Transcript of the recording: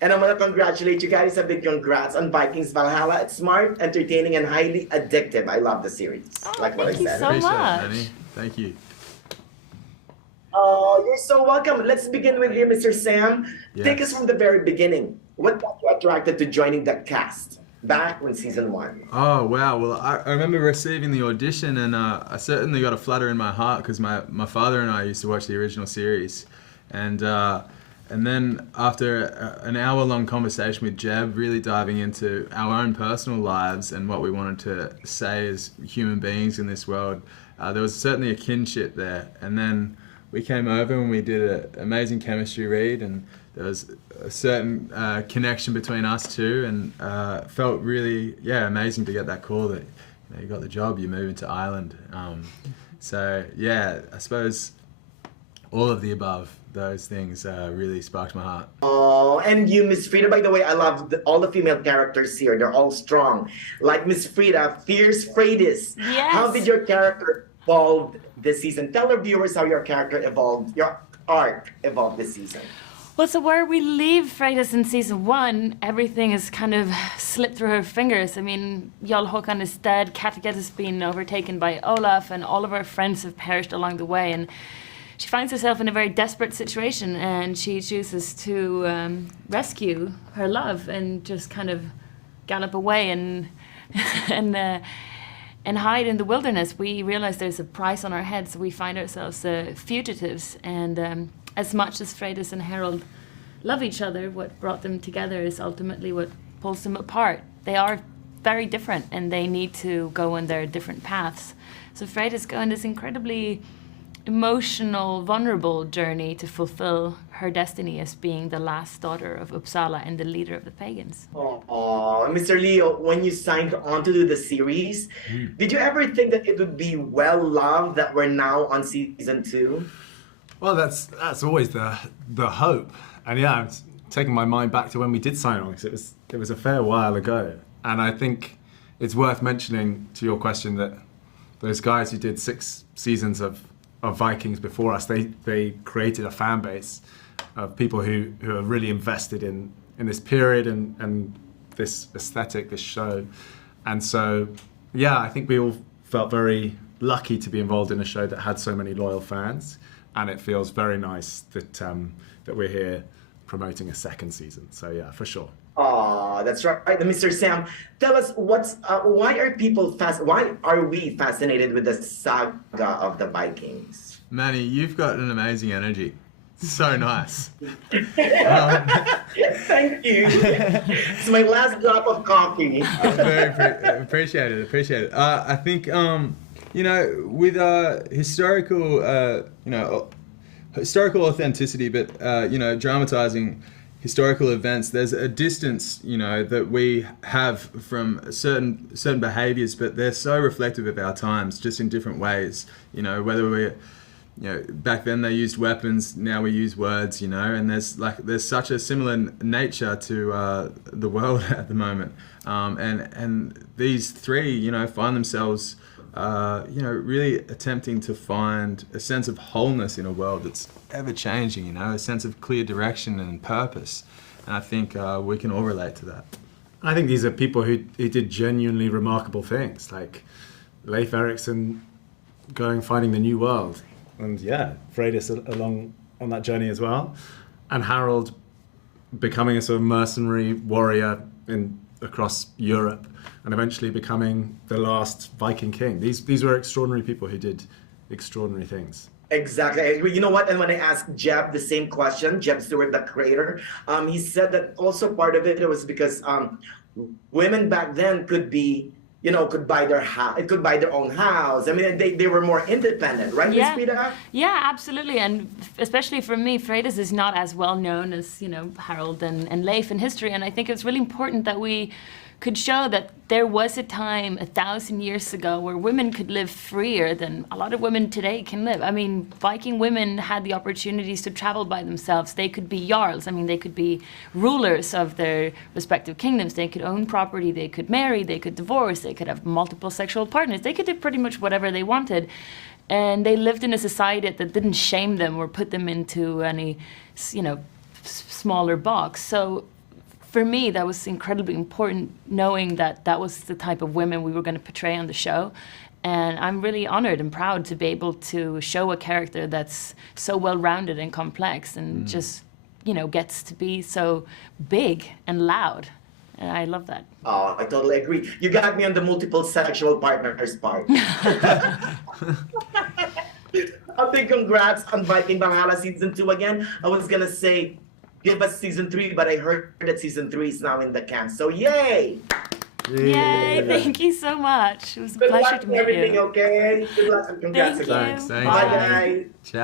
And I want to congratulate you guys. A big congrats on Vikings Valhalla. It's smart, entertaining, and highly addictive. I love the series. Oh, like what I thank you said. so Appreciate much. it, Manny. Thank you. Oh, you're so welcome. Let's begin with you, Mr. Sam. Take us Yes. from the very beginning. What got you attracted to joining the cast back when season 1? Oh, wow. Well, I remember receiving the audition, and I certainly got a flutter in my heart because my father and I used to watch the original series. And then after an hour-long conversation with Jeb, really diving into our own personal lives and what we wanted to say as human beings in this world, there was certainly a kinship there. And then we came over and we did an amazing chemistry read, and there was a certain connection between us two, and felt really, amazing to get that call that you got the job, you're moving to Ireland. So yeah, I suppose all of the above, those things really sparked my heart. Oh, and you, Miss Frida, by the way, I love all the female characters here. They're all strong. Like Miss Frida, fierce Freydis. Yes. How did your character evolve this season? Tell our viewers how your character evolved, your arc evolved this season. Well, so where we leave Freydis in season 1, everything has kind of slipped through her fingers. I mean, Jarl Håkon is dead, Kattegat has been overtaken by Olaf, and all of our friends have perished along the way. And she finds herself in a very desperate situation, and she chooses to rescue her love and just kind of gallop away and and hide in the wilderness. We realize there's a price on our heads, so we find ourselves fugitives. And as much as Freydis and Harald love each other, what brought them together is ultimately what pulls them apart. They are very different, and they need to go on their different paths. So Freydis go on this incredibly emotional, vulnerable journey to fulfill her destiny as being the last daughter of Uppsala and the leader of the pagans. Oh, Mr. Leo, when you signed on to do the series, did you ever think that it would be well loved that we're now on season 2? Well, that's always the hope. And yeah, I'm taking my mind back to when we did sign on, because it was a fair while ago. And I think it's worth mentioning, to your question, that those guys who did 6 seasons of Vikings before us, they created a fan base of people who are really invested in this period and this aesthetic, this show. And so, yeah, I think we all felt very lucky to be involved in a show that had so many loyal fans. And it feels very nice that we're here promoting a second season. So yeah, for sure. Oh, that's right. Mr. Sam, tell us why are we fascinated with the saga of the Vikings? Manny, you've got an amazing energy. So nice. Thank you. It's my last drop of coffee. Very appreciate it. I think with historical authenticity, but dramatizing historical events, there's a distance, that we have from certain behaviors, but they're so reflective of our times, just in different ways. Whether we're, back then they used weapons, now we use words, and there's such a similar nature to the world at the moment. And these three, find themselves, really attempting to find a sense of wholeness in a world that's ever changing, a sense of clear direction and purpose. And I think we can all relate to that. I think these are people who did genuinely remarkable things, like Leif Erikson finding the new world. And yeah, Freydis along on that journey as well. And Harald becoming a sort of mercenary warrior across Europe, and eventually becoming the last Viking king. These were extraordinary people who did extraordinary things. Exactly. You know what? And when I asked Jeb the same question, Jeb Stewart, the creator, he said that also part of it was because women back then could buy their house, could buy their own house. I mean, they were more independent, right, Ms. Frida? Yeah, absolutely. And especially for me, Freydis is not as well known as, Harald and Leif in history. And I think it's really important that we could show that there was a time 1,000 years ago where women could live freer than a lot of women today can live. I mean, Viking women had the opportunities to travel by themselves. They could be jarls. I mean, they could be rulers of their respective kingdoms. They could own property. They could marry. They could divorce. They could have multiple sexual partners. They could do pretty much whatever they wanted. And they lived in a society that didn't shame them or put them into any, smaller box. So for me, that was incredibly important, knowing that that was the type of women we were going to portray on the show. And I'm really honored and proud to be able to show a character that's so well-rounded and complex and just, gets to be so big and loud. And I love that. Oh, I totally agree. You got me on the multiple sexual partners part. A big congrats on Viking Valhalla Season 2 again. I was going to say, give us Season 3, but I heard that Season 3 is now in the can. So, yay! Yay! Thank you so much. It was a Good pleasure luck to with meet everything, you. okay? Good luck and congrats Thank again. you. Thanks. Bye, Bye. guys. Ciao.